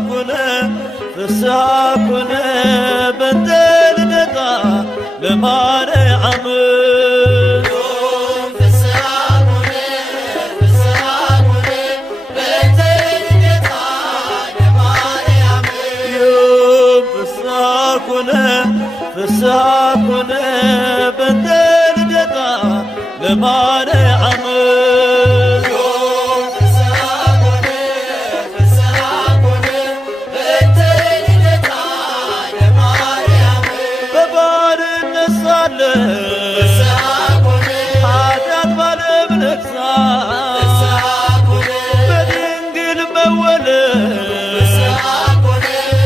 ኮነ ፍስሐ ኮነ በእንተ ልደታ ለማርያም ፍስሐ ኮነ በእንተ ልደታ ለማርያም በባርነት ሳለ ኃጢአት ባለም ነግሣ በድንግል መወለድ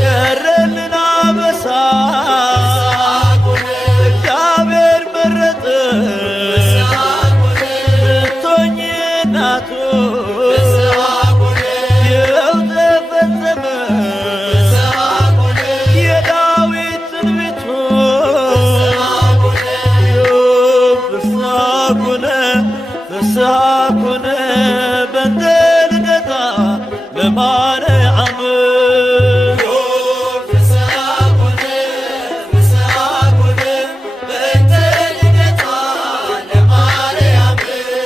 ቀረልን አበሳ ፍስሐ ኮነ በእንተ ልደታ ለማርያም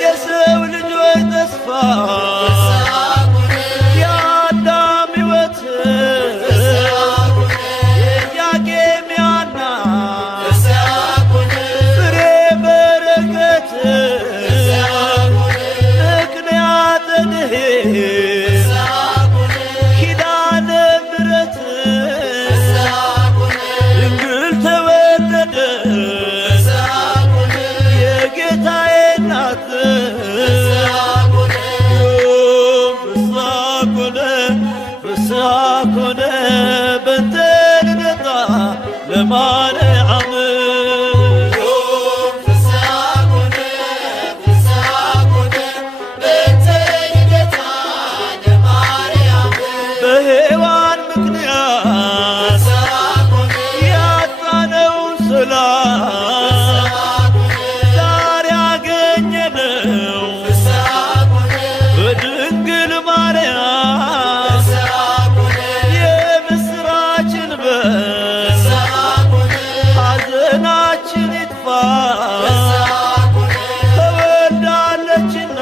የሰው ልጆች ተስፋ የአዳም ሕይወት የኢያቄም የሐና ፍሬ በረከት ኪዳነ ምሕረት ድንግል ተወለደ የጌታዬ እናት ፍስሐ ኮነ በእንተ ልደታ ለማርያም በሔዋን ምክንያት ያጣነውን ሰላም ዛሬ አገኘነው በድንግል ማርያም የምስራችን በር ሐዘናችን ይጥፋ ተወልዳለችና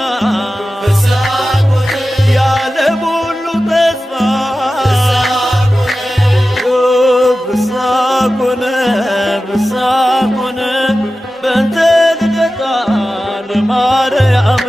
የዓለም ሁሉ ተስፋ ፍስሐ ኮነ በእንተ ልደታ ለማርያም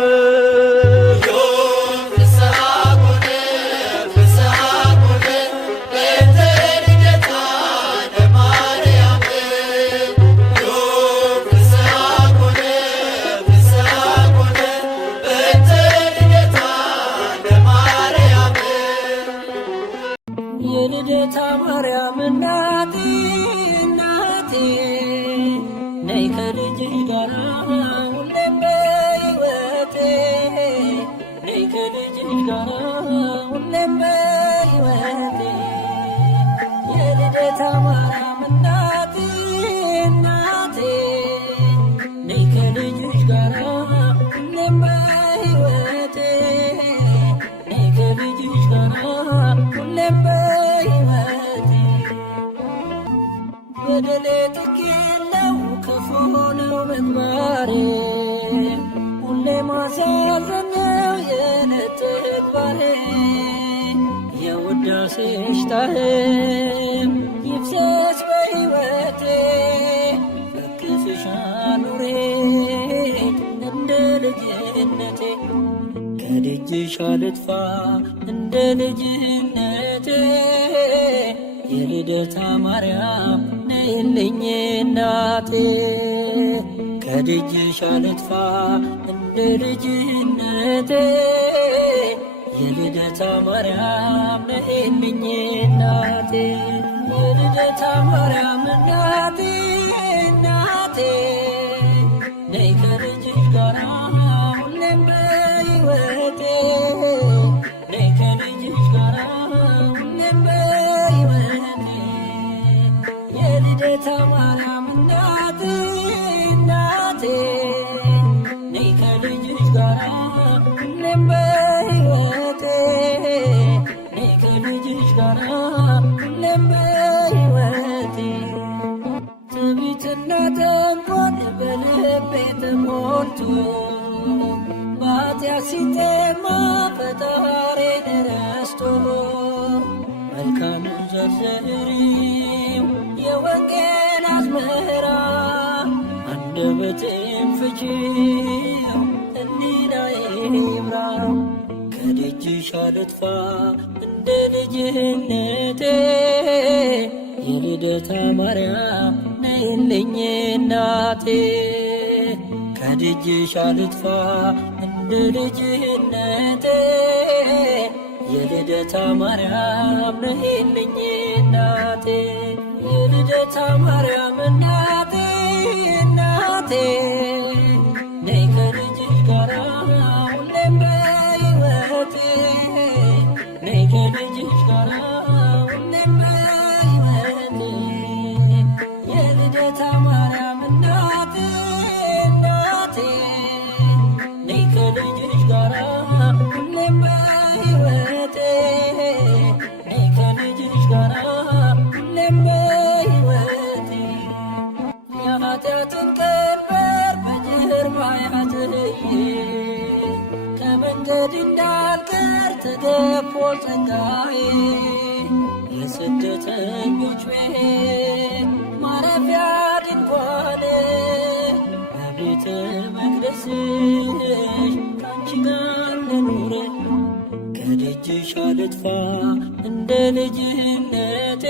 የልደታ ማርያም እናቴ እናቴ ነይ ከልጅሽ ጋር ሁሌም በሕይወቴ ነይ ከልጅሽ ጋር ሁሌም በሕይወቴ የልደታ ማርያም እናቴ እናቴ ነይ ከልጅሽ ጋር ሁሌም በሕይወቴ ነይ ከልጅሽ ጋር ሁሌም በደሌ ጥግ የለው ክፉ ነው ምግባሬ ሁሌ ማሳዘን ነው የዕለት ተግባሬ የውዳሴሽ ጣዕም ይፍሰስ በሕይወቴ በክፍሽ አኑሬኝ እንደ ልጅነቴ ከደጅሽ አልጥፋ እንደ ልጅነቴ የልደታ ማርያም ነይልኝ እናቴ ከደጅሽ አልጥፋ እንደ ልጅነቴ የልደታ ማርያም ነይልኝ እናቴ የልደታ ማርያም እናቴ እናቴ ነይ ከልጅሽ ጋር ሁሌም በሕይወቴ ነይ ከልጅሽ ጋር ሁሌም በሕይወቴ የልደታ ማርያም እናቴ እናቴ ነይ ከልጅሽ ጋር ሁሌም በሕይወቴ ነይ ከልጅሽ ጋራ ሁሌም በሕይወቴ ትዕቢትና ተንኮል በልቤ ተሞልቶ በኃጢአት ሲጠማ ፈጣሪን ረስቶ መልካሙን ዘርዝሪው የወንጌል አዝመራ አንደበቴን ፍቺው ሕሊናዬ ይብራ ከደጅሽ አልጥፋ እንደ ልጅነቴ የልደታ ማርያም ነይልኝ እናቴ ከደጅሽ አልጥፋ እንደ ልጅነቴ የልደታ ማርያም ነይልኝ እናቴ የልደታ ማርያም እናቴ እናቴ ነይ ከልጅሽ ጋራ ሁሌም በሕይወቴ ነይ ከልጅሽ ጋራ ሁሌም በሕይወቴ የልደታ ማርያም እናቴ እናቴ ነይ ከልጅሽ ጋራ ሁሌም በሕይወቴ ነይ ከልጅሽ ጋራ ሁሌም በሕይወቴ የኃጢአትን ቀንበር በጀርባ ያዝዬ ከመንገድ እንዳልቀር ተገፎ ጸጋዬ የስደተኞች ቤት ማረፊያ ድንኳን በቤተ መቅደስሽ ካንቺ ጋር ልኑር ከደጅሽ አልጥፋ እንደ ልጅነቴ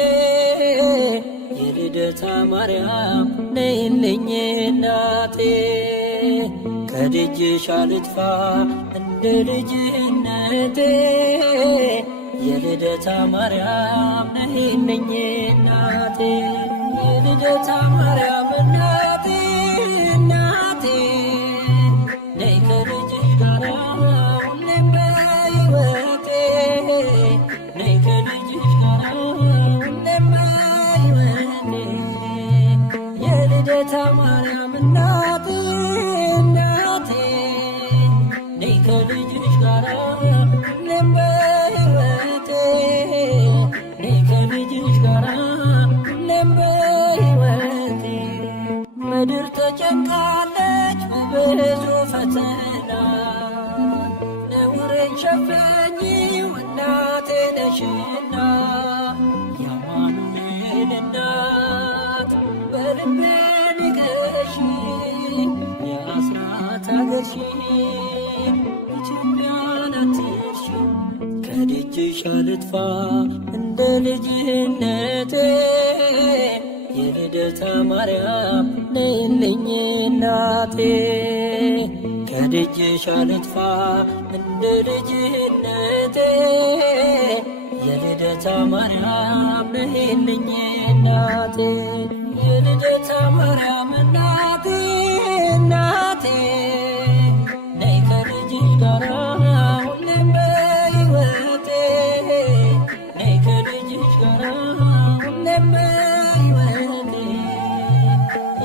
የልደታ ማርያም ነይልኝ እናቴ ከደጅሽ አልጥፋ እንደ ልጅነቴ የልደታ ማርያም ነይልኝ እናቴ የልደታ ማርያም እናቴ እናቴ ነይ ከልጅሽ ጋራ ሁሌም በሕይወቴ ነይ ከልጅሽ ጋራ ሁሌም በሕይወቴ የልደታ ማርያም እናቴ እናቴ ነይ ከልጅሽ ጋራ ሁሌም በሕይወቴ ነይ ከልጅሽ ጋራ ሁሌም በሕይወቴ ምድር ተጨንቃለች በብዙ ፈተና ነውሬን ሸፈኚው እናቴ ነሽና የአማኑኤል እናት በልቤ ንገሺ የአስራት አገርሽን ኢትዮጵያን አትርሺ ከደጅሽ አልጥፋ እንደ ልጅነቴ የልደታ ማርያም ነይልኝ እናቴ ከደጅሽ አልጥፋ እንደ ልጅነቴ የልደታ ማርያም ነይልኝ እናቴ የልደታ ማርያም እናቴ እናቴ ነይ ከልጅሽ ጋራ ሁሌም በሕይወቴ ነይ ከልጅሽ ጋራ ሁሌም በሕይወቴ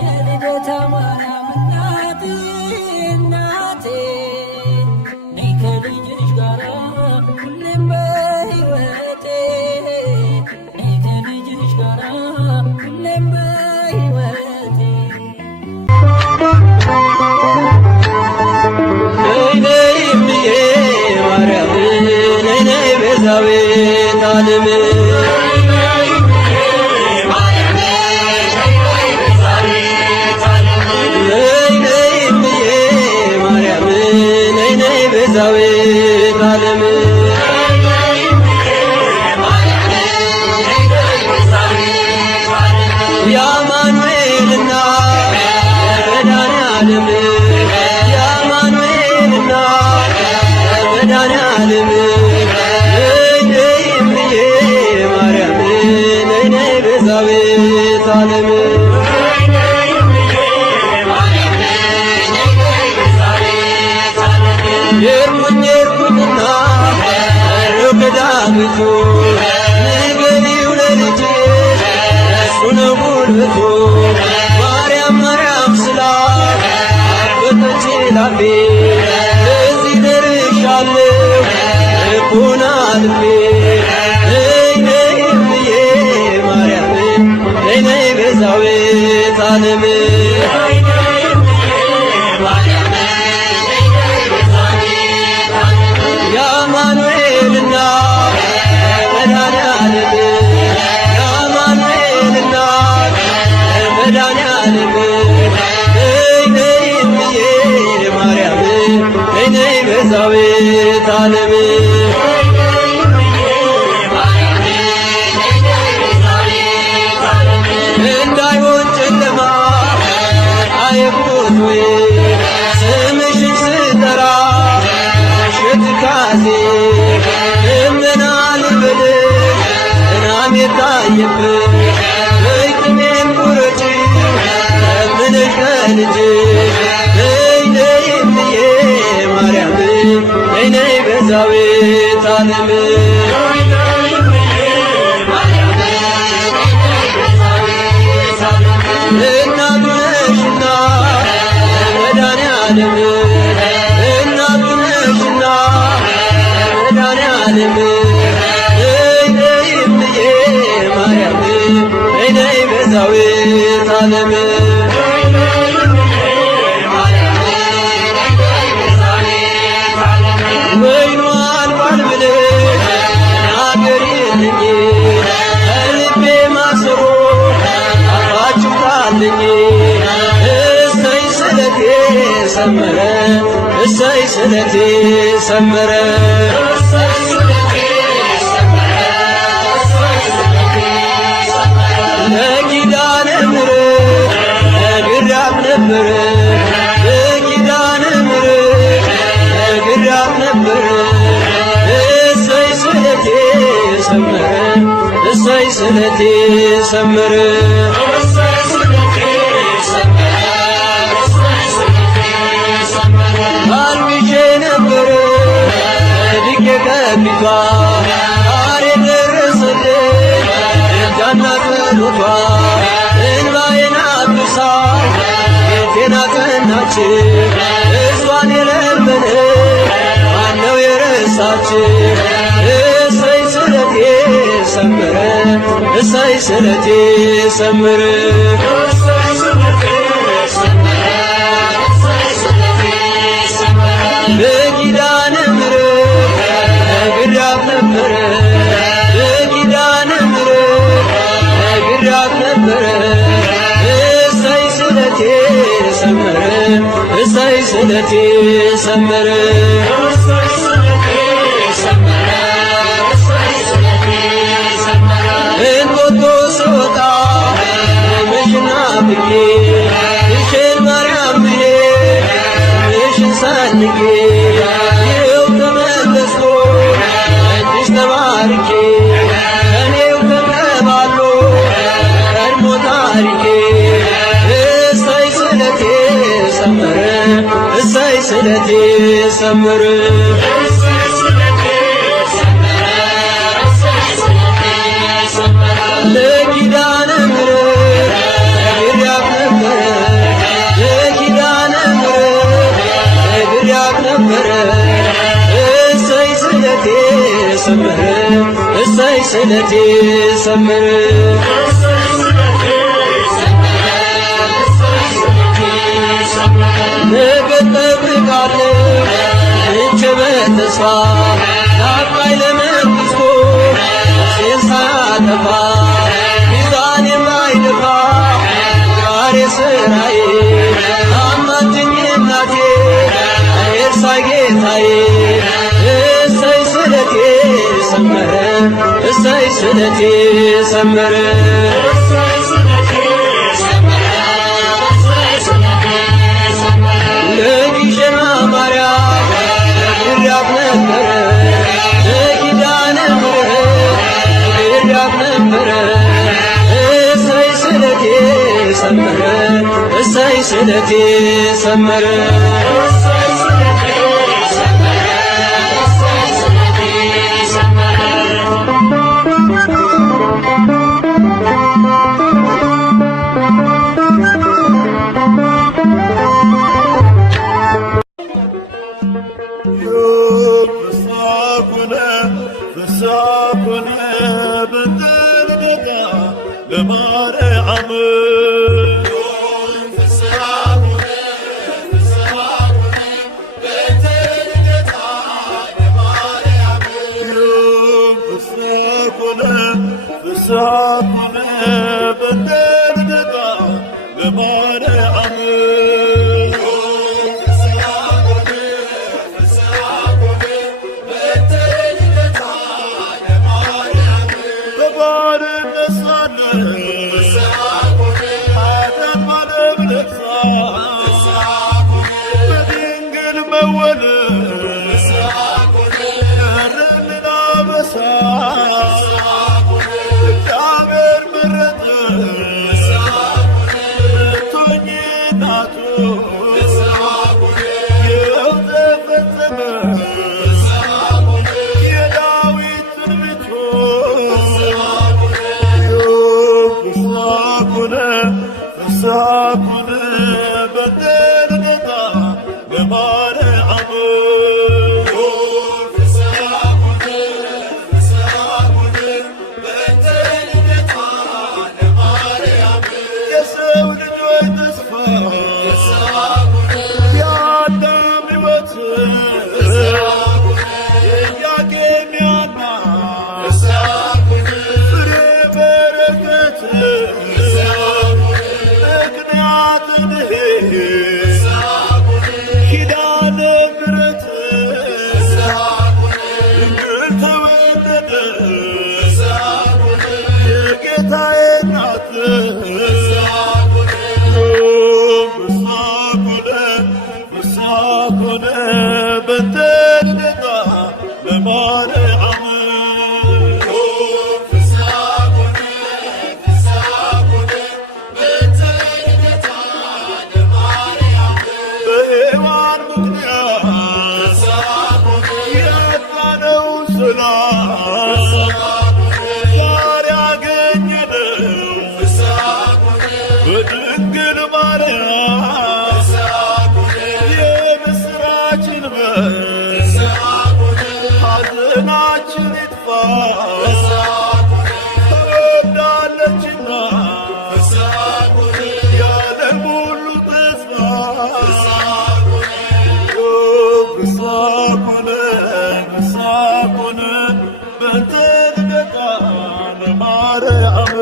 የልደታ ማርያም እናቴ እናቴ ነይ ከልጅሽ ጋራ ሁሌም በሕይወቴ ነይ ከልጅሽ ጋራ ሁሌም በሕይወቴ ነይ ነይ እምዬ ማርያም ነይ ነይ ቤዛዊተ ዓለም ቤዛዊተ ዓለም የአማኑኤል እናት የመድኃኔዓለም የአማኑኤል እናት የመድኃኔዓለም ነይ ነይ እምዬ ማርያም ነይ ነይ ቤዛዊተ ዓለም የርኩኝና ርክዳግቱ ንገሪው ለልጅሽ እሱ ነው ጉልበቱ ማርያም ማርያም ስላት አበጠች ላፌ እዚህ ደርሻለሁ ልቦና ልቤ ዓለም የአማኑኤል እናት መድኃኔዓለም የአማኑኤል እናት መድኃኔዓለም ነይ ነይ እምዬ ማርያም ነይ ነይ ቤዛዊተ ዓለም እንዳይሆን ጨለማ አይሁን ወይ ስምሽን ስጠራ ሽትካዜ እምና ልበልሽ እናም የታየብሽ በቅሜን ቁረጪ ለምንሽ ከልጅሽ ነይ ነይ እምዬ ማርያም ነይ ነይ ቤዛዊተ ዓለም እናቱ ነሽና መድኃኔዓለም እናቱ ነሽና መድኃኔዓለም ነይ ነይ እምዬ ማርያም ነይ ነይ ቤዛዊተ ዓለም ወይኑ አልቋል ብለሽ ተናገሪልኝ ከልቤ ማሰሮ አፋችሁታልኝ እሰይ ስለቴ ሰመረ እሰይ ስለቴ ሰመረ ለኪዳነ ምሕረት ነግሬያት ነበረ ለኪዳነ ምሕረት ነግሬያት ነበረ እሰይ ስለቴ ሰመረ እሰይ ስለቴ ሰመረ አልቅሼ ነበረ ወድቄ ከፊቷ ዛሬ ደረሰልኝ ምልጃና ጸሎቷ እንባዬን አብሳ ቤቴን አጸናች እሷን የለመነ ማነው የረሳች እሰይ ስለቴ ሰመረ እሰይ ስለቴ ሰመረ በኪዳነ ምሕረት ነግሬያት ነበረ በኪዳነ ምሕረት ነግሬያት ነበረ እሰይ ስለቴ ሰመረ እሰይ ስለቴ ሰመረ እንጦጦ ስወጣ ምሽና ብዬ እሽን ማርያም ብዬ ምሽን ሰንቄ ይኸው ተመለስኩ እጅሽ ተባርኬ ከኔው ተቀባሎ ቀድሞ ታሪኬ እሰይ ስለቴ ሰመረ እሰይ ስለቴ ሰመረ ለኪዳነ ምሕረት ነግሬያት ነበረ ለኪዳነ ምሕረት ነግሬያት ነበረ እሰይ ስለቴ ሰመረ እሰይ ስለቴ ሰመረ ነገ እጠብቃለሁ እንቼ በተስፋ ናፍቃኝ ለመንግሥቱ ነፍሴን ሳያጠፋ ሚዛን የማይደፋ ዛሬ ስራዬ አማልጅኝ እናቴ አይርሳኝ ጌታዬ እሰይ ስለቴ ሰመረ እሰይ ስለቴ ሰመረ ለግሸና ማርያም ነግሬያት ነበረ ለኪዳነ ምሕረት ነግሬያት ነበረ እሰይ ስለቴ ሰመረ እሰይ ስለቴ ሰመረ ለማርያም ፍስሐ ኮነ በተልደታ ለማርያም በባርነት ሳለን ኃጢአት ባለም ለቅሳ በድንግል መወለድ ቀረልን አበሳ እግዚአብሔር መረጠሽ ልትሆኚ እናቱ ይኸው ተፈጸመ የዳዊት ትንቢቱ ፍስሐ ኮነ በተልደታ ለማርያም የሰው ልጆች ተስፋ የአዳም ሕይወት የኢያቄም ያና ፍሬ በረከት ምክንያት ድኅነት ኪዳነ ምሕረት ድንግል ተወለደች የጌታዬ እናት ፍስሐ ኮነ በተልደታ ለማርያም በሔዋን ምክንያት ያጣነው ሰላም ዛሬ አገኘነው በድንግል ማርያም የምስራችን በር ሐዘናችን ይጥፋ ተወልዳለችና የዓለም ሁሉ ተስፋ ፍስሐ ኮነ በተልደታ ለማርያም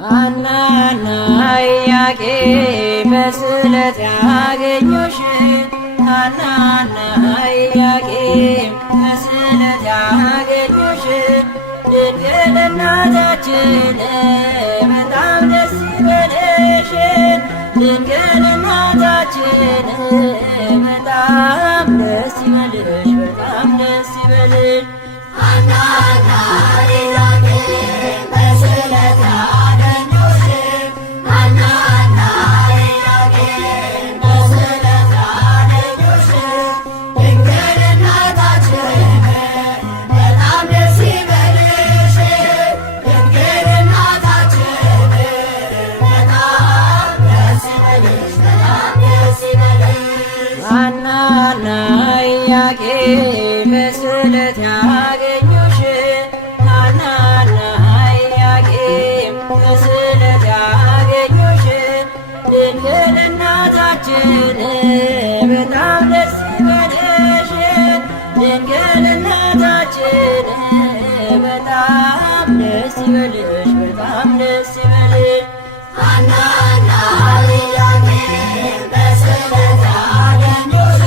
ሐናና ኢያቄም በስዕለት ያገኙሽ ሐናና ኢያቄም በስዕለት ያገኙሽ ድንግል እናታችን በጣም ደስ ይበልሽ ድንግል እናታችን በጣም ደስ ይበልሽ በጣም ደስ ይበልሽ ሐናና ኢያቄም በስዕለት ያገኙሽ ሐናና ኢያቄም በስዕለት ያገኙሽ ድንግል እናታችን በጣም ደስ ይበልሽ ድንግል እናታችን በጣም ደስ ይበልሽ በጣም ደስ ይበልሽ ሐናና ኢያቄም በስዕለት ያገኙሽ ሐናና ኢያቄም በስዕለት ያገኙሽ ድንግል እናታችን በጣም ደስ ይበልሽ ድንግል እናታችን በጣም ደስ ይበልሽ በጣም ደስ ይበልሽ ሐናና ኢያቄም በስዕለት ያገኙሽ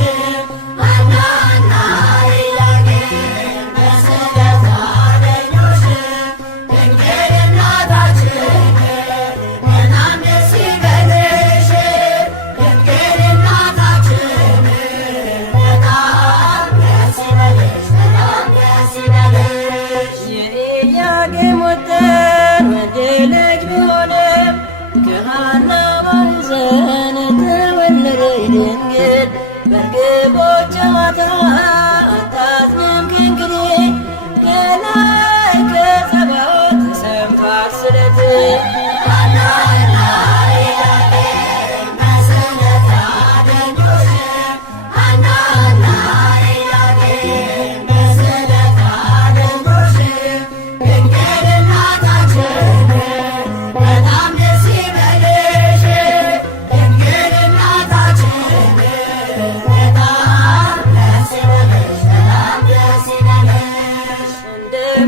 ሐናና በአበቦች ጨዋታ አታዝንም ከእንግዴ ከላይ ከጸባዖት ተሰምቷል ስለት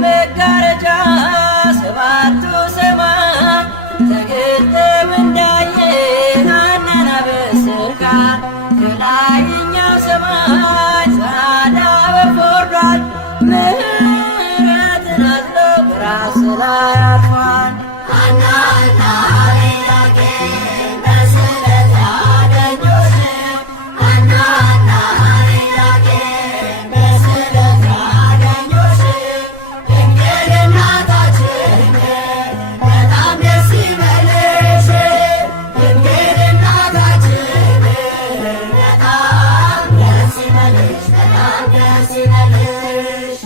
መጋረጃ ሰባቱ ሰማይ ተገልጠው እንዳየ ሐናን አበሰርካት ከላይኛው ሰማይ ጸዓዳ ወፍ ወርዷል ምሕረትን አዝሎ በራስ ላይ አርፏል።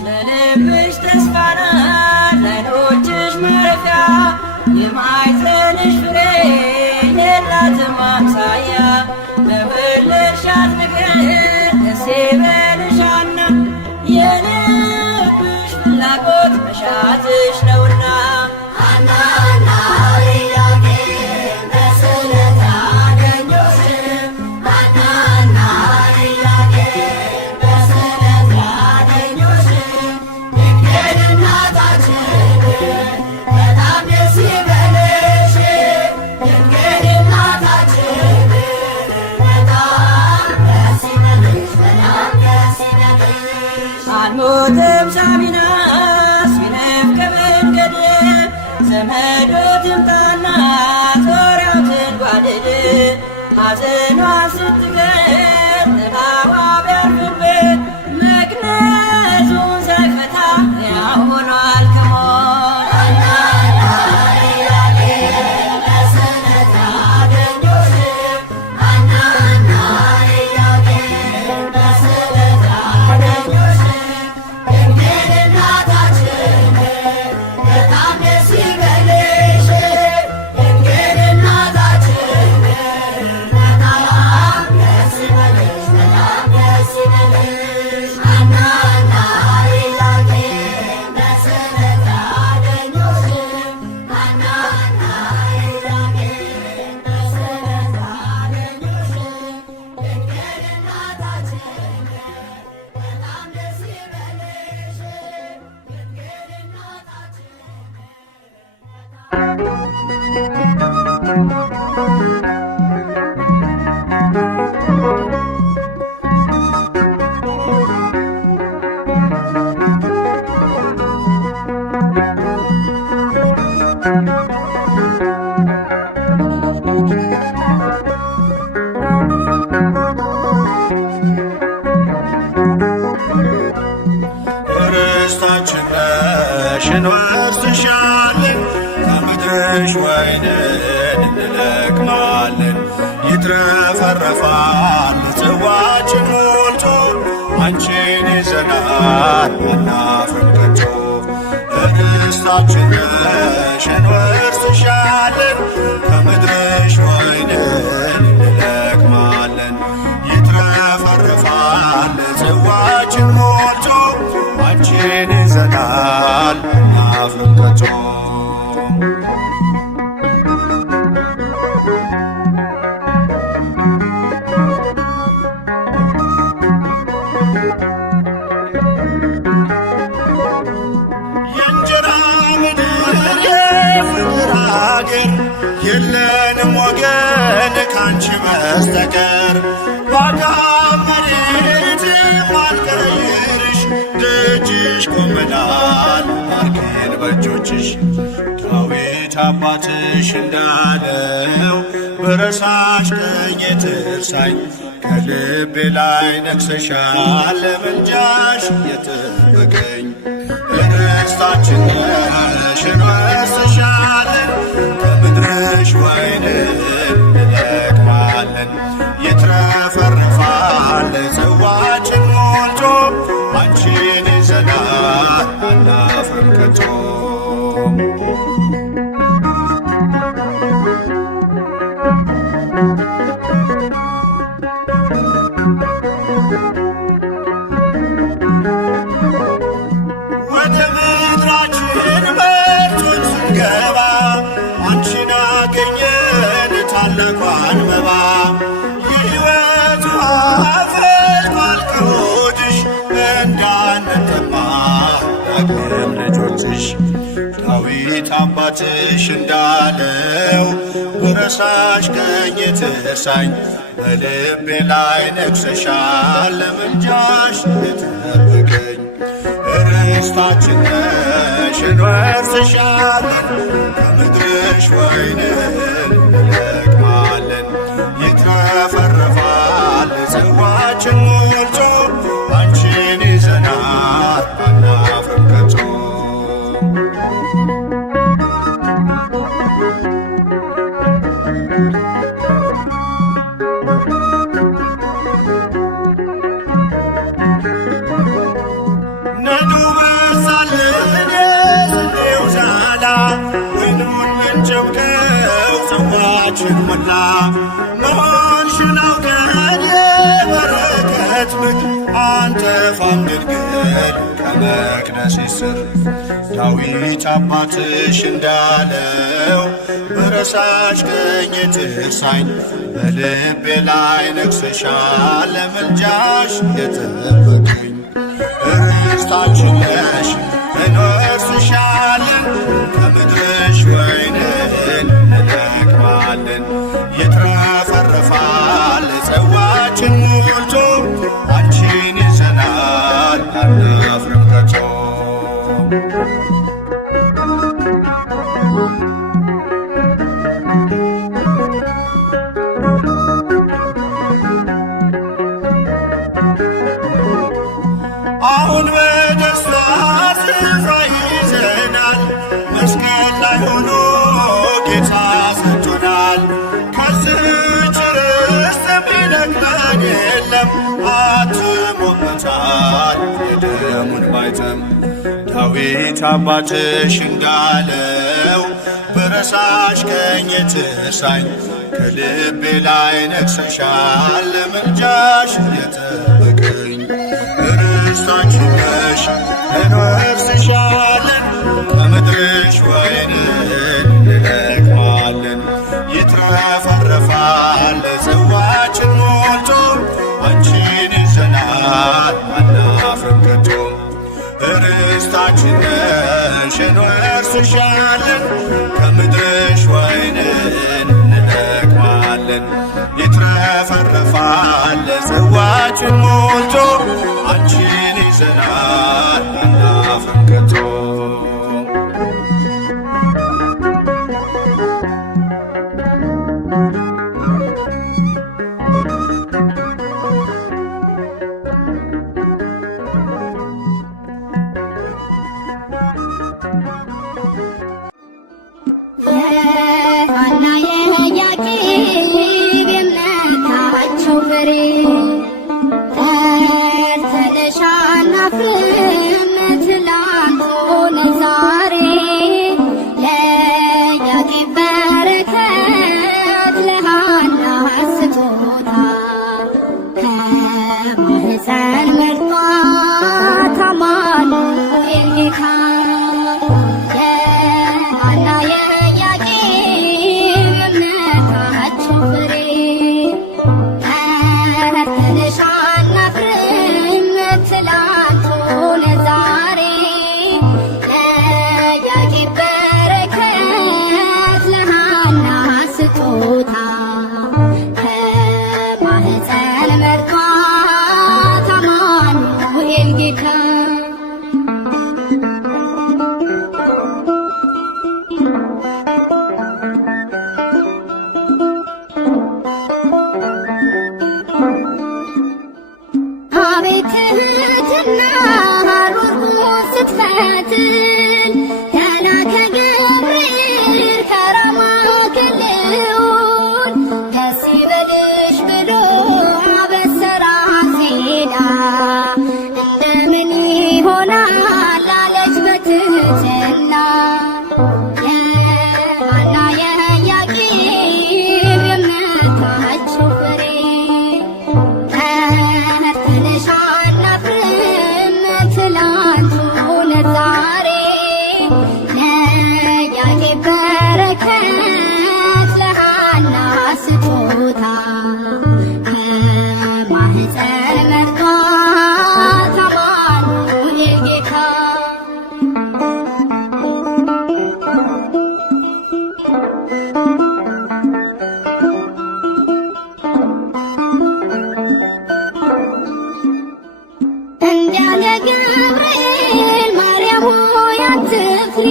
ለልብሽ ተስፋ ናት ለዓይኖችሽ ማረፊያ የማኅፀንሽ ፍሬ የላትም አምሳያ በወለድሻት ነገር ደስ ይበልሽ ሐና የልብሽ ፍላጎት መሻትሽ ነውና አልሞትም ሳሚናስ ቢነፍቅ መንገድ ዘመዶ ትምጣና ዙሪያው ትንጓደድ ሐዘኗን ስትገልጥ እባቧ ቢያርፍበት መግነዙን ሳይፈታ ሕያው ሆኗል ከሞት ርስታችን ነሽ እንወርስሻለን ከምድርሽ ወይንን እንለቅማለን ይትረፈረፋል ጽዋችን ሞልቶ አንቺን ይዘናል አናፍርም ከቶ ርስታችን ነሽ እንወርስሻለን ከምድርሽ ወይንን እንለቅማለን ይትረፈረፋል ጽዋችን ሞልቶ አንቺን ይዘናል አናፍርም ከቶ የእንጀራ ምድር የፍቅር አገር የለንም ወገን ካንቺ በስተቀር ባዳም መሬት ማልቀይርሽ ደጅሽ ቆመናል ባርኪን በእጆችሽ ዳዊት አባትሽ እንዳለው በረሳሽ ቀኝ ትርሳኝ ከልቤ ላይ ነግሰሻል ለምልጃሽ የጠበቀኝ ርስታችን ነሽ እንወርስሻለን ከምድርሽ ወይንን እንለቅማለን ይትረፈረፋል ጽዋ ልጅሽ ዳዊት አባትሽ እንዳለው ብረሳሽ ቀኝ ትርሳኝ በልቤ ላይ ነግሰሻል ለምልጃሽ የጠበቀኝ ርስታችን ነሽ እንወርስሻለን ከምድርሽ ወይንን እንለቅማለን ይትረፈረፋል ጽዋችን ሞልቶ አንቺን ይዘናል አናፍርም ከቶ ጽዋችን ሞላ መሆንሽን አውቀን የበረከት ምድር አንጠፋም ድንግል ከመቅደስሽ ስር ዳዊት አባትሽ እንዳለው ብረሳሽ ቀኝ ትርሳኝ በልቤ ላይ ነግሰሻል ለምልጃሽ የጠበቀኝ ርስታችን ነሽ እንወርስሻለን ከምድርሽ ወይንን እንለቅማለን ይትረፈረፋል ጽዋችን ሞልቶ አንቺን ይዘናል አናፍርም ከቶ አሁን በደስታ ስፍራ ይዘናል መስቀል ላይ ሆኖ ጌታ ሰጥቶናል ከዚህች ርስት የሚነቅለን የለም አትሞበታል የደሙን ማኅተም ዳዊት አባትሽ እንዳለው ብረሳሽ ቀኝ ትርሳኝ ከልቤ ላይ ነግሰሻል ለምልጃሽ የጠበቀኝ ርስታችን ነሽ እንወርስሻለን ከምድርሽ ወይንን እንለቅማለን ይትረፈረፋል ጽዋችን ሞልቶ አንቺን ይዘናል አናፍርም ከቶ ርስታችን ነሽ እንወርስሻለን ከምድርሽ ወይንን እንለቅማለን ይትረፈረፋል ጽዋችን ሞልቶ አንቺን ይዘናል አናፍርም ከቶ የሐና የኢያቄም የእምነታቸው ፍሬ ተርተንሻል አናፍርም ትላንት ሆነ ዛሬ ለኢያቄም በረከት ለሐና ስጦታ ከማኅፀን መርጧት አማኑኤል ጌታ የሐና የኢያቄም የእምነታቸው ፍሬ ተርተንሻል አናፍርም ትላንት ሆነ ዛሬ ለኢያቄም በረከት ለሐና ስጦታ ከማኅፀን መርጧት አማኑኤል ጌታ አቤት ትሕትና ሩሩህ ስትፈትን ገና ከገብርኤል ከራማ ክልል ደስ ይበልሽ ብሎ አበሰራት ዜና እንደምን ይሆናል አለች በትሕትና የሐና የኢያቄም የእምነታቸው ፍሬ ተርተንሻል አናፍርም ትላንት ሆነ ዛሬ ለኢያቄም በረከት ለሐና ስጦታ ከማኅፀን መርጧት እንዳለ ገብርኤል ማርያም ሆይ አትፍሪ፣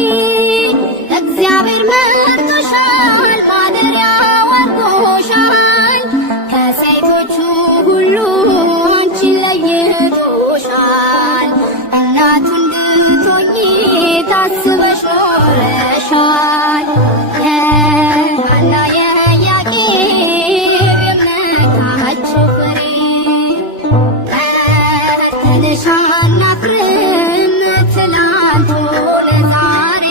እግዚአብሔር መርጦሻል፣ ማደሪያው አድርጎሻል። ከሴቶቹ ሁሉ አንቺን ለይቶሻል። እናቱ እንድትሆኚ ታስበሽ ኖረሻል። የሐና የኢያቄም የእምነታቸው ፍሬ ተነሽ አናፍርም ትላንቱን ዛሬ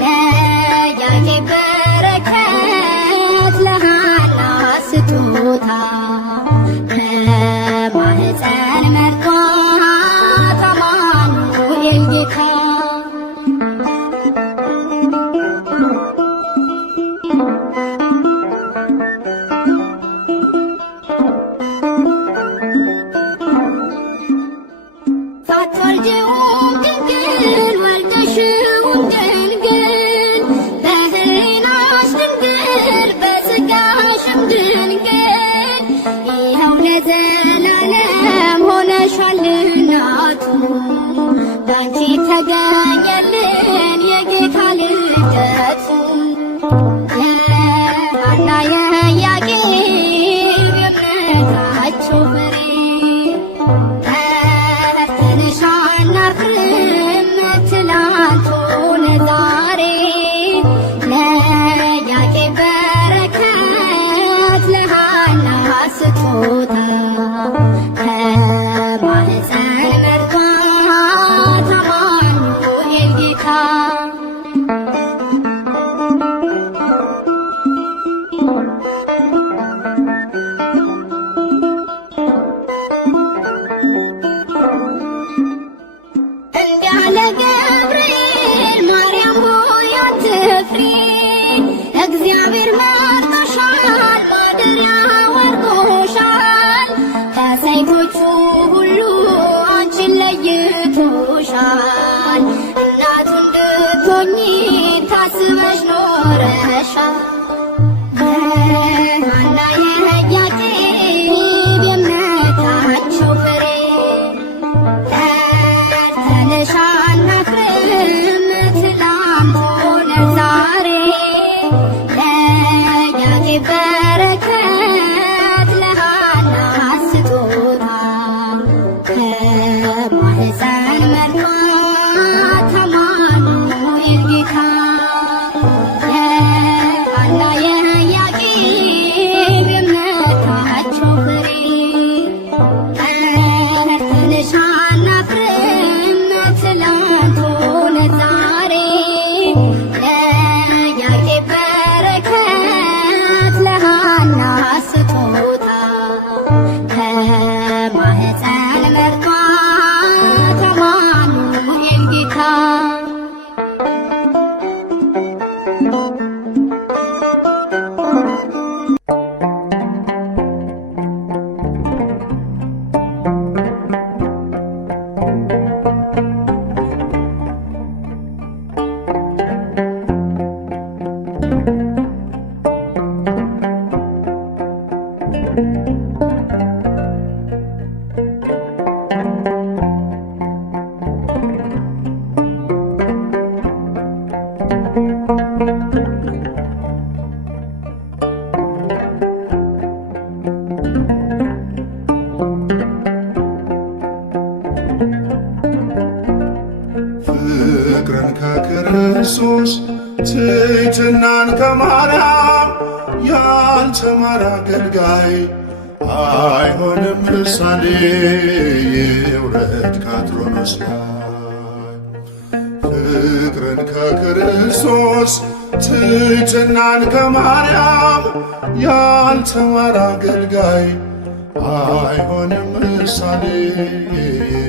ለኢያቄም በረከት ለሐና ስጦታ ከማኅፀን መርጧት አማኑኤል ጌታ ሳትወልጂውም ድንግል ወልደሽውም ድንግል በሕሊናሽ ድንግል በሥጋሽም ድንግል ይኸው ለዘላለም ሆነሻል እናቱ ባንቺ ተገኘልን የጌታ ልደቱ የሐና የኢያቄም የእምነታቸው ፍሬ ተነሽ አናፍርም ትላንቱን ዛሬ ለኢያቄም በረከት ለሐና ስጦታ ከማኅፀን መርጧት አማኑኤል ጌታ እንዳለ ገብርኤል ማርያም ሆይ አትፍሪ፣ እግዚአብሔር መርጦሻል፣ ማደሪያው አድርጎሻል። ከሴቶቹ ሁሉ አንቺን ለይቶሻል። እናቱ እንድትሆኚ ታስበሽ ኖረሻል። የሐና የኢያቄም የእምነታቸው ፍሬ ተነሽ አናፍርም ትላንቱን ዛሬ ለኢያቄም በረከት ለሐና ስጦታ ከማኅፀን መርጧት አማኑኤል ጌታ የሐና የኢያቄም የእምነታቸው ፍሬ ተነሽ አናፍርም ትላንቱን ዛሬ ለኢያቄም በረከት ለሐና ስጦታ ከማኅፀን መርጧት አማኑኤል ጌታ ፍቅርን ከክርስቶስ ትሕትናን ከማርያም ያልተማረ አገልጋይ አይሆንም ምሳሌ ይውረድ ከአትሮኖስ ላይ። ፍቅርን ከክርስቶስ ትሕትናን ከማርያም ያልተማረ አገልጋይ አይሆንም ምሳሌ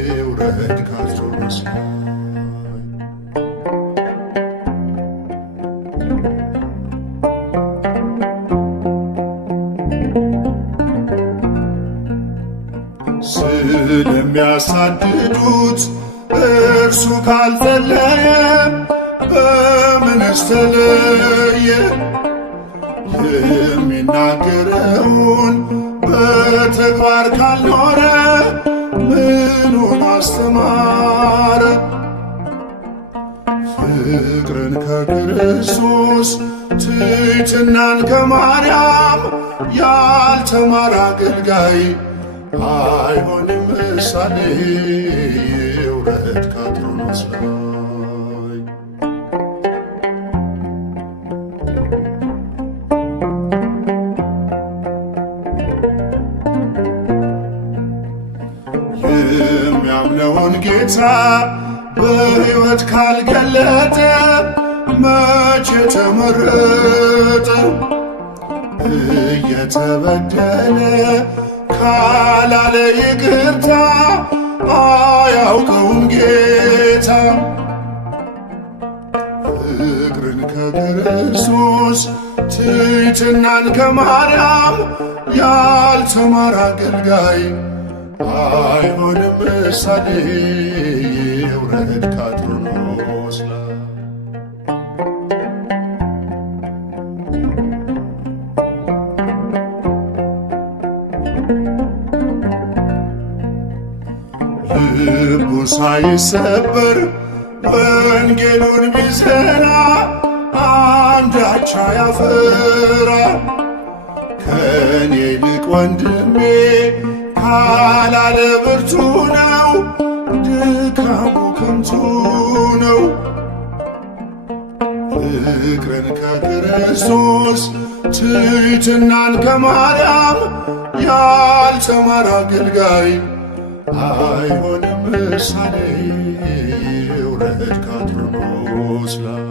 ይውረድ ከአትሮኖስ ላይ። ስለሚያሳድዱት እርሱ ካልጸለየ በምንስ ተለየ? የሚናገረውን በተግባር ካልኖረ ምኑ አስተማረ። ፍቅርን ከክርስቶስ ትሕትናን ከማርያም ያልተማረ አገልጋይ አይሆንም ምሳሌ ይውረድ ከአትሮኖስ ላይ። የሚያምነውን ጌታ በሕይወት ካልገለጠ መቼ ተመረጠ? እየተበደለ ካላለ ይቅርታ አያውቀውም ጌታ። ፍቅርን ከክርስቶስ ትሕትናን ከማርያም ያልተማረ አገልጋይ አይሆንም ምሳሌ ይውረድ ከአትሮኖስ ላይ። ልቡ ሳይሰበር ወንጌሉን ቢዘራ አንዳች አያፈራ። ከኔ ይልቅ ወንድሜ ካላለ ብርቱ ነው፣ ድካሙ ከንቱ ነው። ፍቅርን ከክርስቶስ ትሕትናን ከማርያም ያልተማረ አገልጋይ አይሆንም ምሳሌ ይውረድ ከአትሮኖስ ላይ።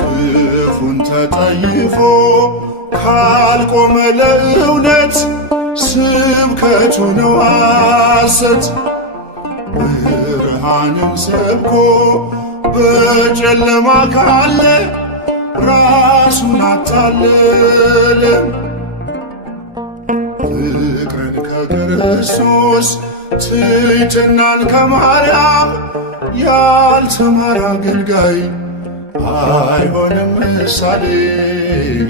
ክፉን ተጠይፎ ካልቆመ ለእውነት ስብከቱ ነው ሐሰት። ብርሃንን ሰብኮ በጨለማ ካለ ራሱን አታለለ። ፍቅርን ከክርስቶስ ትሕትናን ከማርያም ያልተማረ አገልጋይ አይሆንም ምሳሌ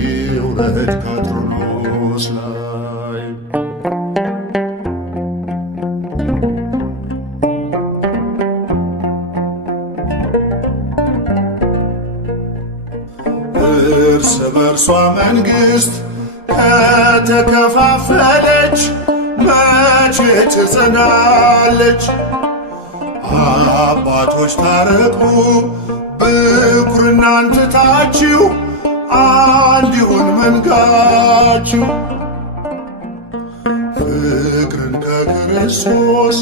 ይውረድ ከአትሮኖስ ላይ። እርስ በርሷ መንግሥት ከተከፋፈለች መቼ ትጸናለች? አባቶች ታረቁ ብኩርናን ትታችሁ አንድ ይሁን መንጋችሁ። ፍቅርን ከክርስቶስ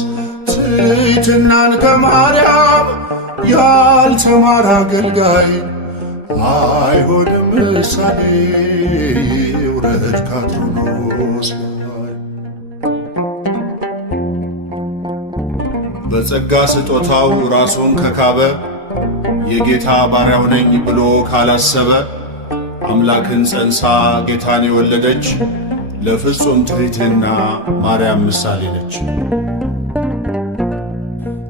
ትሕትናን ከማርያም ያልተማረ አገልጋይ አይሆንም ምሳሌ ይውረድ ከአትሮኖስ ላይ። በጸጋ ስጦታው ራሱን ከካበ የጌታ ባሪያው ነኝ ብሎ ካላሰበ አምላክን ጸንሳ ጌታን የወለደች ለፍጹም ትሕትና ማርያም ምሳሌ ነች።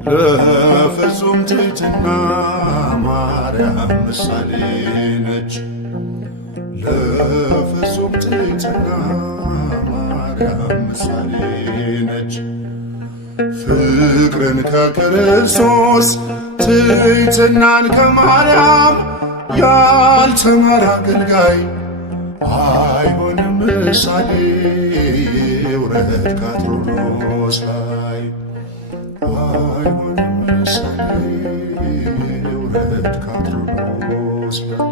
ለፍጹም ትሕትና ማርያም ምሳሌ ነች። ለፍጹም ትሕትና ማርያም ምሳሌ ነች። ፍቅርን ከክርስቶስ ትሕትናን ከማርያም ያልተማረ አገልጋይ አይሆንም ምሳሌ ይውረድ ከአትሮኖስ ላይ። አይሆንም ምሳሌ ይውረድ ከአትሮኖስ ላይ።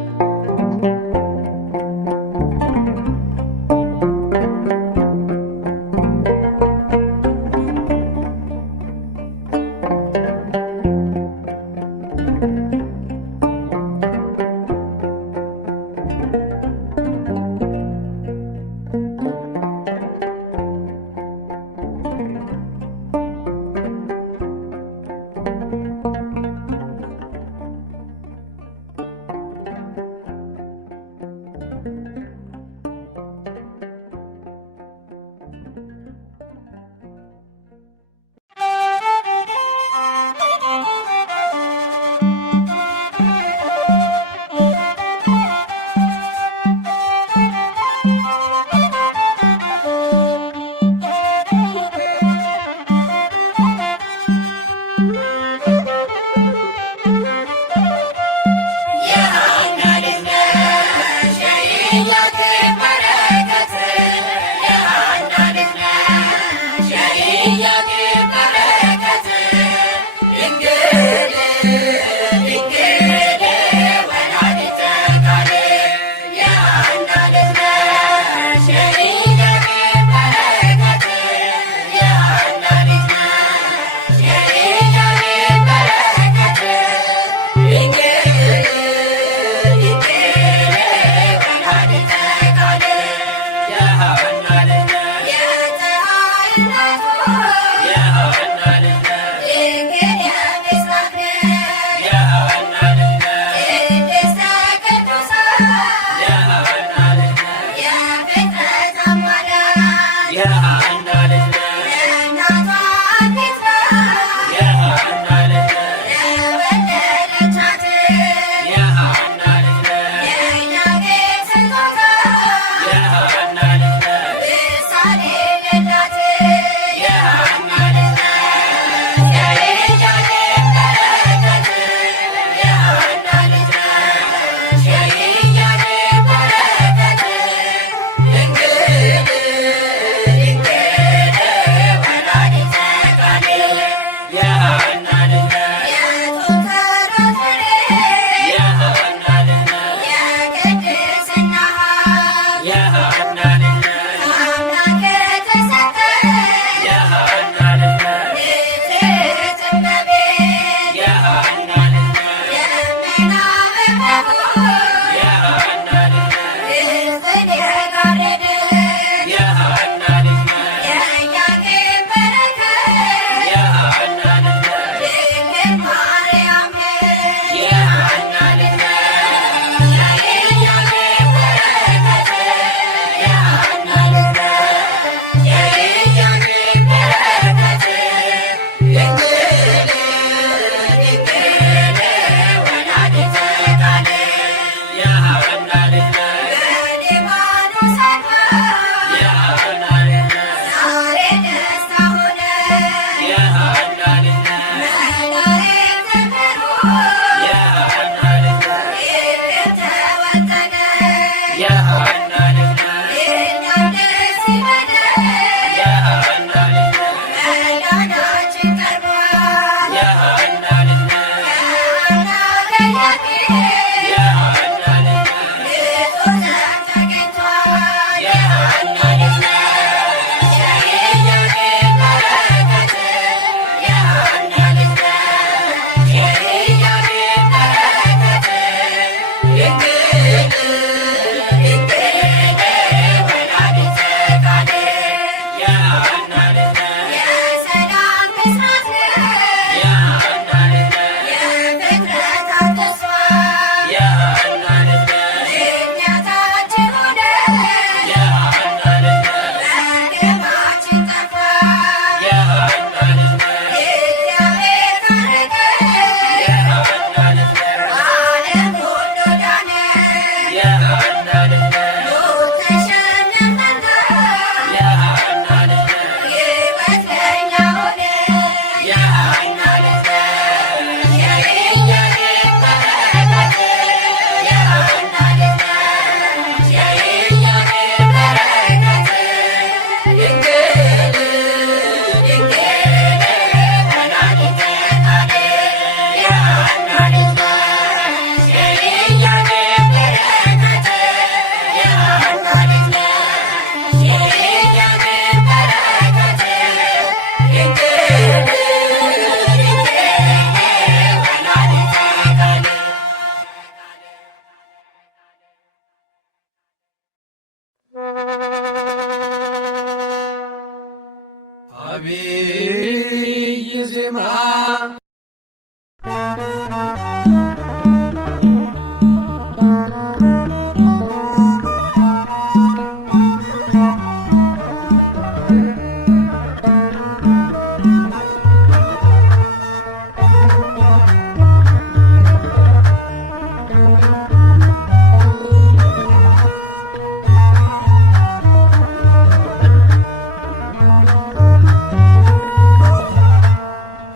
አብይ ዜማ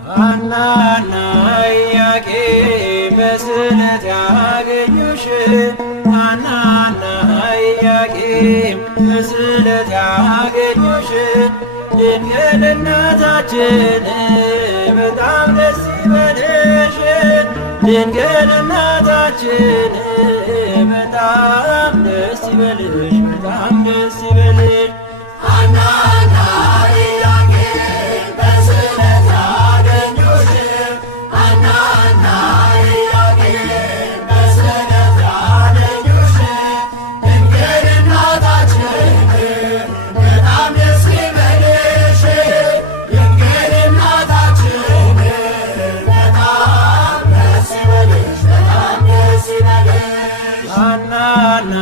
ሐናና ኢያቄም በስዕለት ያገኙሽ ሐናና ኢያቄም በስዕለት ያገኙሽ ድንግል እናታችን በጣም ደስ ይበልሽ ድንግል እናታችን በጣም ደስ ይበልሽ በጣም ደስ ይበልሽ ሐናና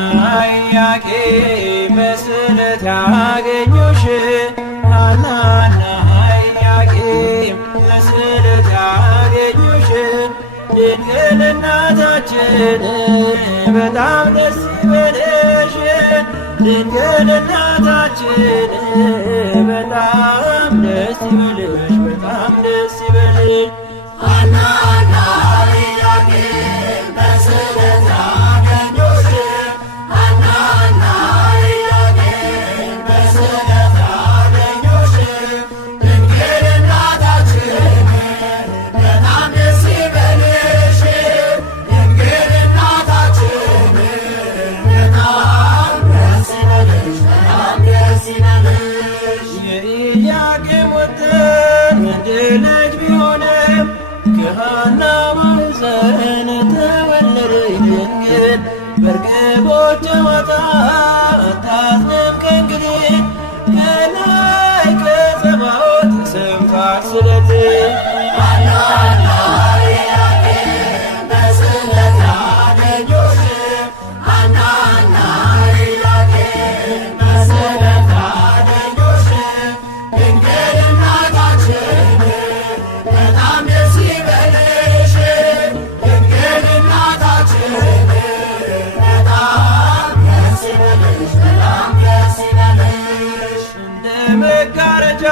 ኢያቄም በስዕለት ያገኙሽ ሐናና ኢያቄም በስዕለት ያገኙሽ ድንግል እናታችን በጣም ደስ ይበልሽ ድንግል እናታችን በጣም ደስ ይበልሽ በጣም ደስ ይበልሽ ሐናና ኢያቄም በስዕለት ያገኙሽ የኢያቄም ወጥን ወንድ ልጅ ቢሆንም በርግቦች ጨዋታ አታዝንም ከእንግዲህ ከላይ ከጸባዖት ተሰምቷል ስለትህ መጋረጃ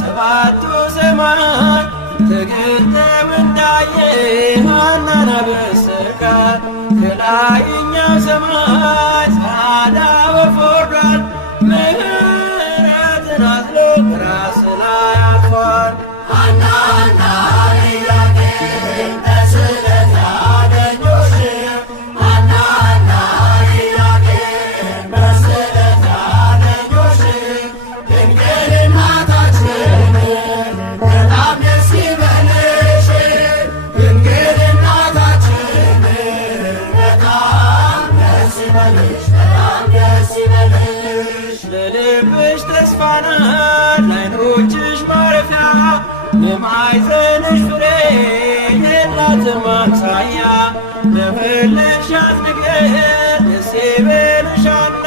ሰባቱ ሰማይ ተገልጠው እንዳየ ሐናን አበሰረካት። ከላይኛው ሰማይ ጻዕዳ ወፍ ወርዷል፣ ምሕረትን አዝሎ በራስ ላይ አርፏል። ሐናና ኢያቄም በስለት አገኙሽ፣ ሐናና ኢያቄም በስለት አገኙሽ። ድንግል እናታችን በጣም ደስ ይበልሽ፣ ድንግል እናታችን በጣም ደስ ይበልሽ፣ በጣም ደስ ይበልሽ። ለልብሽ ተስፋ ናት ለዓይኖችሽ ማረፊያ፣ የማኅፀንሽ ፍሬ የላትም አምሳያ። ለወለድሻት ነገር ደስ ይበልሻልና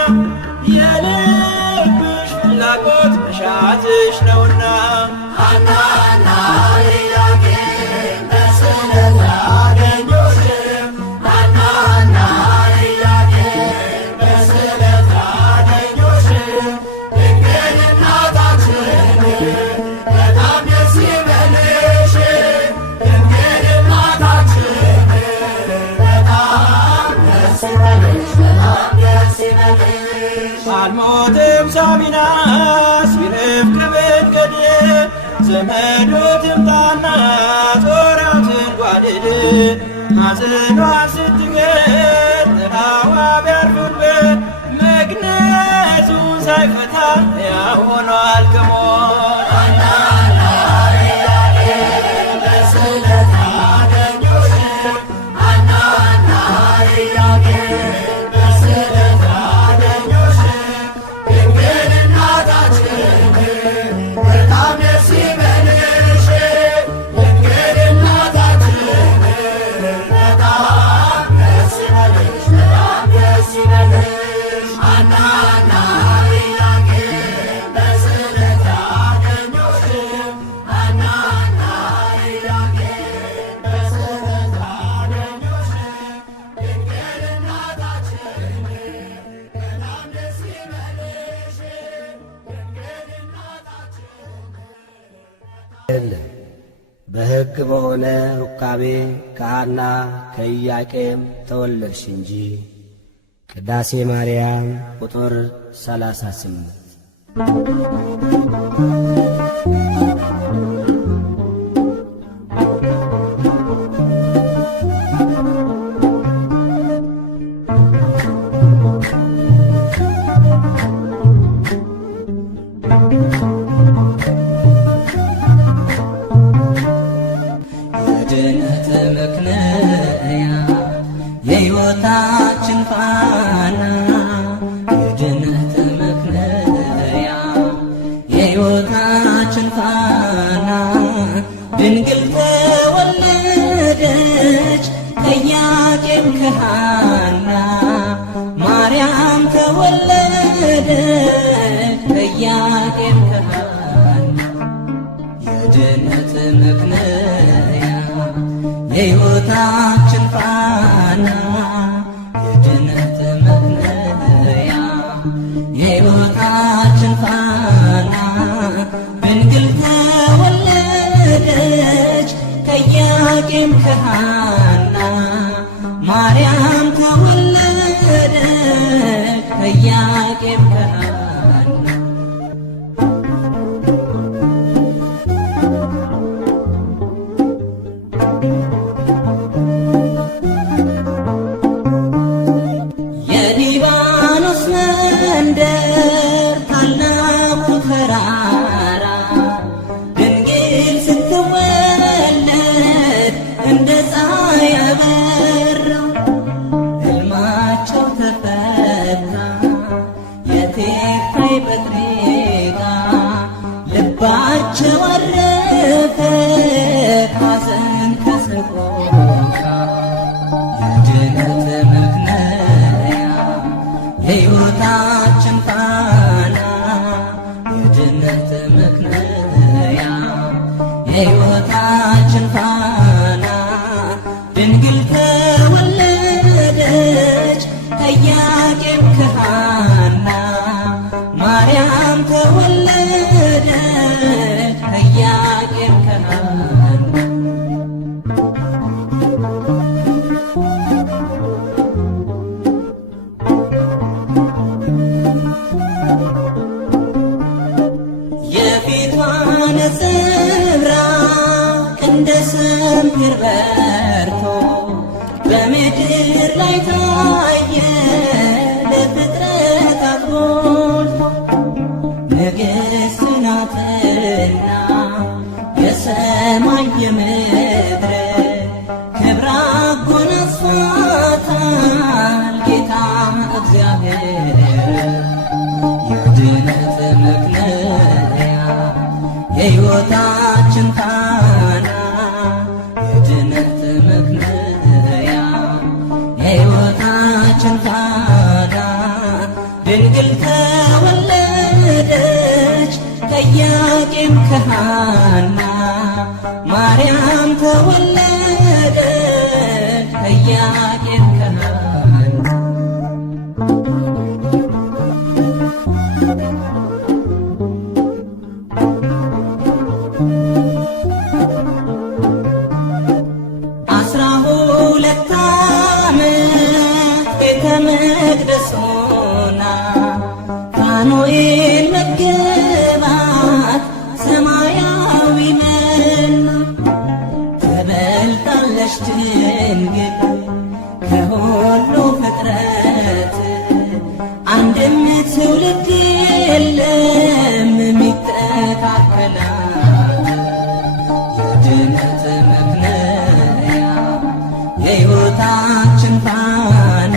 የልብሽ ፍላጎት መሻትሽ ነውና። ሐናና ኢያቄም በስለት አገኙሽ፣ ሐናና ኢያቄም በስለት አገኙሽ። ድንግል እናታችን በጣም ደስ ይበልሽ፣ ድንግል እናታችን በጣም ደስ ይበልሽ፣ በጣም ደስ ይበልሽ። አልሞትም ሳሚናስ ቢርቅ መንገድ፣ ዘመዱ ትምጣና ዞራው ትንጓደድ። ሐዘኗ ስትገል ጥላዋ ቢያርፍበት፣ መግነዙን ሳይፈታ ሕያው ሆኗል ከሞት። ሐናና ኢያቄም በስለት አገኙሽ፣ ሐናና ኢያቄም በስለት አገኙሽ። ድንግል እናታችን በጣም ደስ ይበልሽ፣ ድንግል እናታችን በጣም ደስ ይበልሽ፣ በጣም ደስ ይበልሽ። ሐናና ኢያቄም በስለት አገኙሽ፣ ሐናና ኢያቄም በስለት አገኙሽ። ድንግል እናታችን በጣም ደስ ይበልሽ፣ ድንግል እናታችን በሕግ በሆነ ሩካቤ ከሐና ከኢያቄም ተወለድሽ እንጂ። ቅዳሴ ማርያም ቁጥር 38 የድነት ምክንያት የሕይወታችን ፋና፣ የድነት ምክንያት የሕይወታችን ፋና። ድንግል ተወለደች ከኢያቄም ከሐና፣ ማርያም ተወለደች ከኢያቄም ከሐና። የድነት ምክንያት የሕይወታችን ፋና፣ የድነት ምክንያት የሕይወታችን ፋና። ድንግል ተወለደች ከኢያቄም ከሐና፣ ማርያም ተወለደች ከኢያቄም ከሐና። የሊባኖስ መንደር ታላቁ ተራራ፣ ድንግል ስትወለድ እንደ ፀሐይ አበራው። ሕልማ በምድር ላይ ታየ ለፍጥረታት ሞልቶ ንግሥት ናትና የሰማይ የምድር ክብር አጎናጽፏታል ጌታ እግዚአብሔር። የድነት መክለያ የሕይወታችን ፋና የድነት መክለያ የሕይወታችን ፋና ድንግል ተወለደች ከኢያቄም ከሐና ማርያም ተወለደች ከኢያቄም ከሐና 12 ዓመት ቤተ መቅደስ ሆና ፋኑኤል መገባት ሰማያዊ መና ተበልጣለች ድንግል ከሁሉ ፍጥረት አንድም ትውልድ የለም የሚተካከላት የድነት መክለያ የሕይወታችን ፋና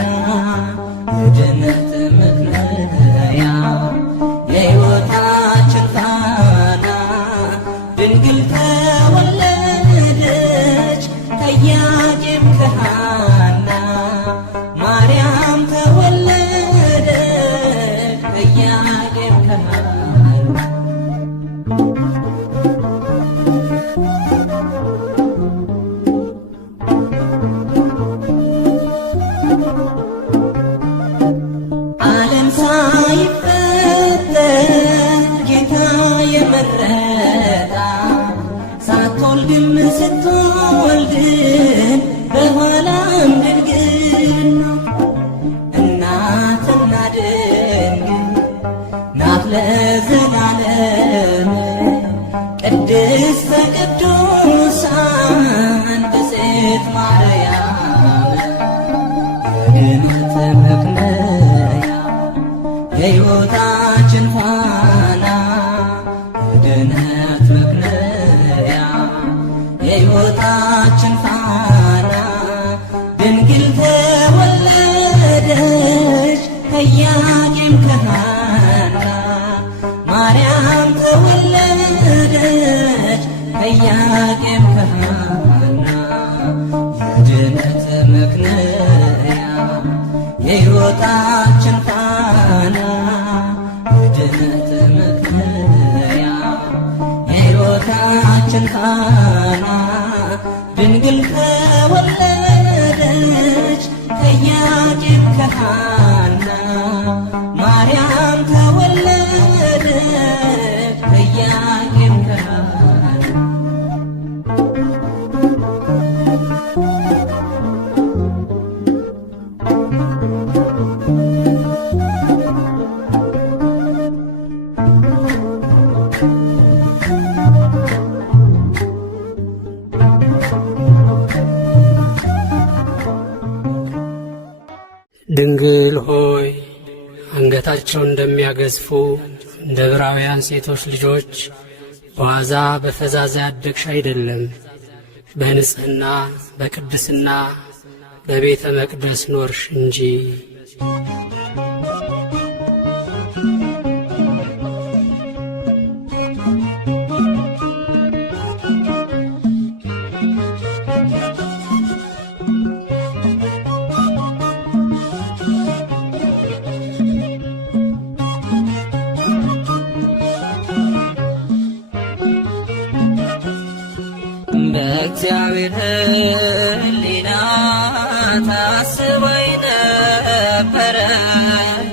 የድነት መክለያ የሕይወታችን ፋና ድንግል ተወለደች ከኢያቄም ከሐና ማርያም ተወለደች ከኢያቄም ከሐና ዓለም ሳይፈጠር ጌታ የመረጣ ሳትወልድም ስትወልድን በኋላም ድንግልና እናትና ድንግል ናት ለዘላለም ቅድስተ ቅዱሳን ብፅዕት ማርያም የድነት መክለያ የሕይወታችን ፋና የድነት መክለያ የሕይወታችን ፋና ድንግል ተወለደች ከኢያቄም ከሐና ማርያም ተወለደች ከኢያቄም ከሐና የድነት መክለያ የሕይወታችን ፋና የድነት መክለያ የሕይወታችን ፋና ድንግል ተወለደች ከኢያቄም ከሐና ማርያም ተወለደች ከኢያቄም ከሐና ድንግል ሆይ አንገታቸውን እንደሚያገዝፉ እንደ ዕብራውያን ሴቶች ልጆች በዋዛ በፈዛዛ ያደግሽ አይደለም። በንጽሕና በቅድስና በቤተ መቅደስ ኖርሽ እንጂ። በእግዚአብሔር ሕሊና ታስበኝ ነበረች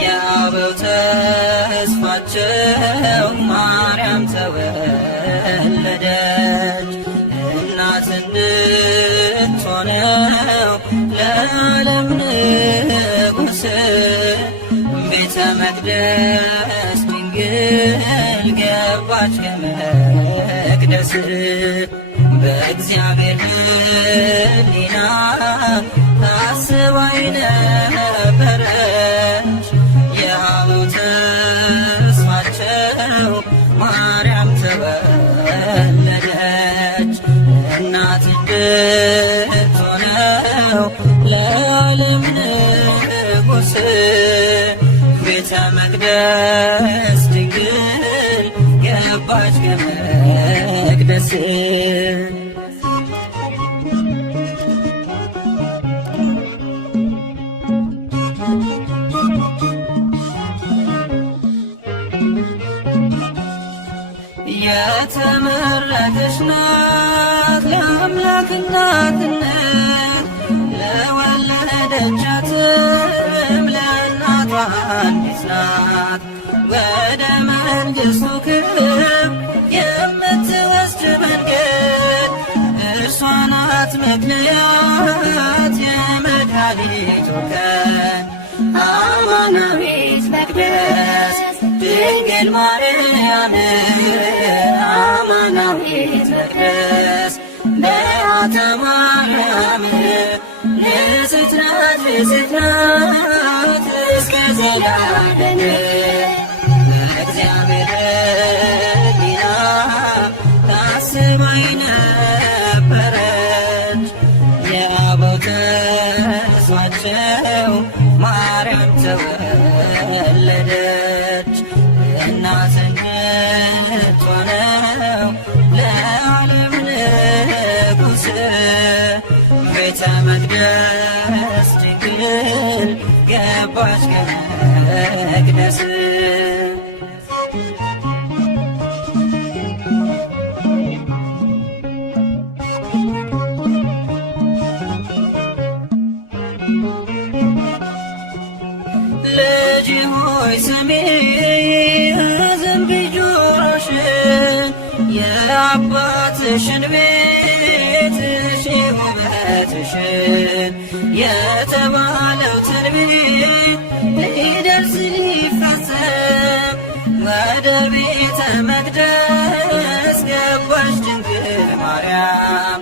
የአበው ተስፋቸው ማርያም ተወለደች። እናት እንድትሆነው ለዓለም ንጉሥ ቤተ መቅደስ ድንግል ገባች ከመቅደስ። በእግዚአብሔር ሕሊና ለዓለም ንጉሥ ቤተ መቅደስ ድንግል ገባች ከመቅደስ የተመረጠች ናት ለአምላክ እናትነት ለወለደቻትም ለእናቷ አንዲት ናት። ወደ መንግሥቱ ክብር የምትወስድ መንገድ እርሷ ናት ምክንያት የመድኃኒቱ ቀን አማናዊት መቅደስ ድንግል ማርያም አማናዊት መቅደስ በዓታ ማርያም ንጽሕት ናት ንጽሕት ናት እስከ ዘላለም በእግዚአብሔር ሕሊና ታስባ ነበረች የአበው ተስፋቸው ማርያም ተወለደች። እናትነት ሆነው ለዓለም ንጉሥ ቤተ መቅደስ ድንግል ገባች ከመቅደስ ልጅ ሆይ ስሚ አዘንብዪ ጆሮሽን የአባትሽን ቤት እሺ ውበትሽን የተባለው ትንቢት ሊደርስ ሊፈጸም ወደ ቤተ መቅደስ ገባች ድንግል ማርያም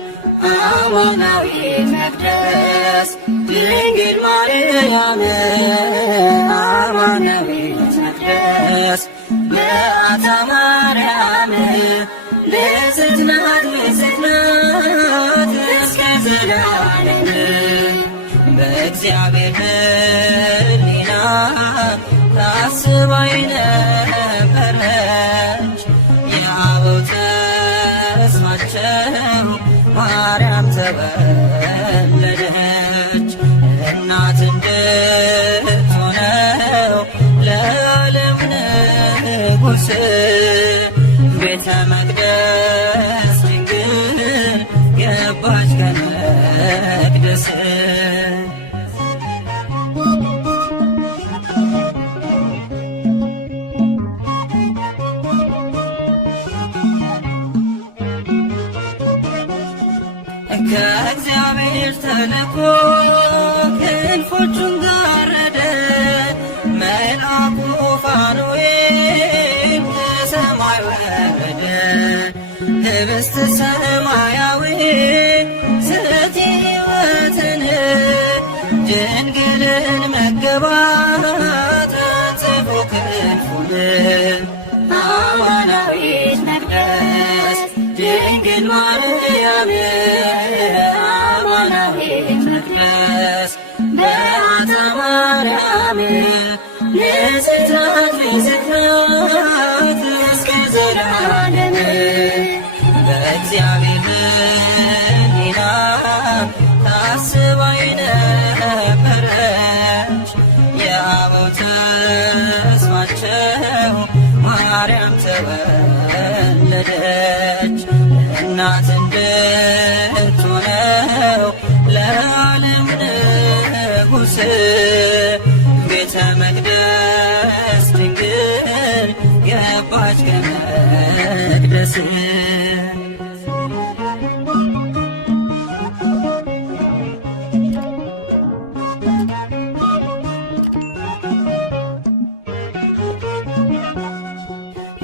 አማናዊት መቅደስ ድንግል ማርያም አማናዊት መቅደስ በዓታ ማርያም ንጽሕት ናት ንጽሕት ናት እስከ ዘላለም በእግዚአብሔር ሕሊና ታስባ ነበረች የአበው ተስፋቸው ማርያም ተወለደች። እናት እንድትሆነው ለዓለም ንጉሥ ቤተ መቅደስ ድንግል ገባች ከመቅደስ ከእግዚአብሔር ተልኮ ክንፎቹን ጋረደ መልአኩ ፋኑኤል ከሰማይ ወረደ። ህብስት ሰማያዊ ስእቲ ሕይወትን ድንግልን መገባት ጽፎ ክንፉን አማናዊት መቅደስ ድንግል ማርያም አማናዊት መቅደስ በዓታ ማርያም ንጽሕት ናት ንጽሕት ናት እስከ ዘላለም በእግዚአብሔር ሕሊና ታስባ ነበረች የአበው ተስፋቸው ማርያም ተወለደች። እናት እንድትሆነው ለዓለም ንጉሥ ቤተ መቅደስ ድንግል ገባች ከመቅደስ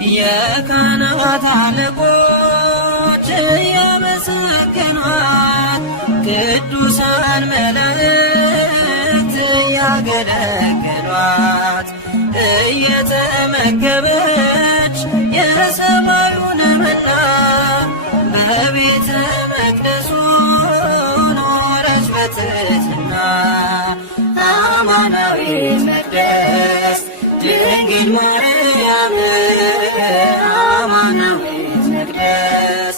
የካህናት አለቆች እያመሰገኗት ቅዱሳን መላእክት እያገለገሏት እየተመገበች የሰማዩን መና በቤተ መቅደሱ ኖረች በትሕትና ድንግል ማርያም አማናዊት መቅደስ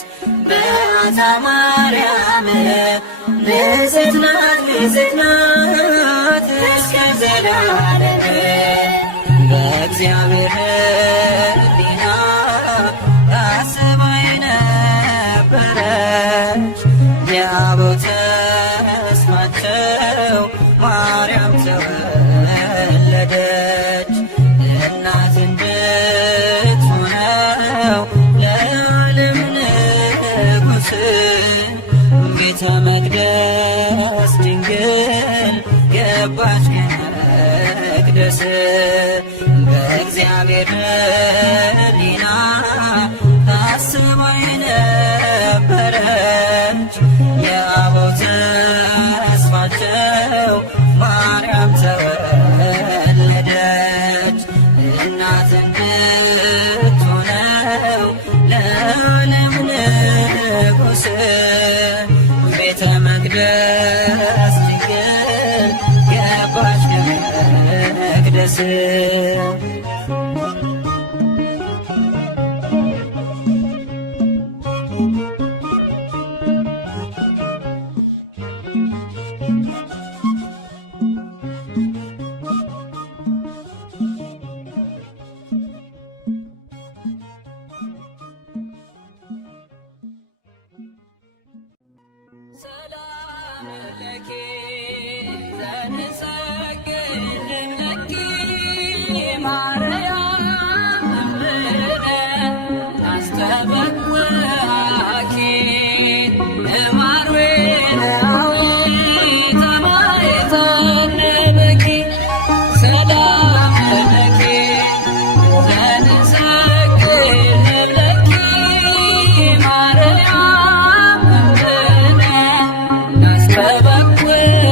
በዓታ ማርያም ንጽሕት ናት ንጽሕት ናት እስከ ዘላለም በእግዚአብሔር ሕሊና ታስባ የነበረች የአበው ተስፋቸው ማርያም ተወለደች። እናት እንድትሆነው ለዓለም ንጉሥ ቤተ መቅደስ ድንግል ገባች ከመቅደስ በእግዚአብሔር ሕሊና ታስባ የነበረች የአበው ተስፋቸው ማርያም ተወለደች። እናት እንድትሆነው ለዓለም ንጉሥ ቤተ መቅደስ ድንግል ገባች ከመቅደስ ሰላም ለኪ ዘንሰግድ ለኪ ማርያም እምነ አስተበኩዓኪ እማኑኤላዊ ተማይተነበኪ ሰላም ለኪ ዘንሰግድ ለኪ ማርያም እምነ አስተበኩዓኪ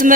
እስመ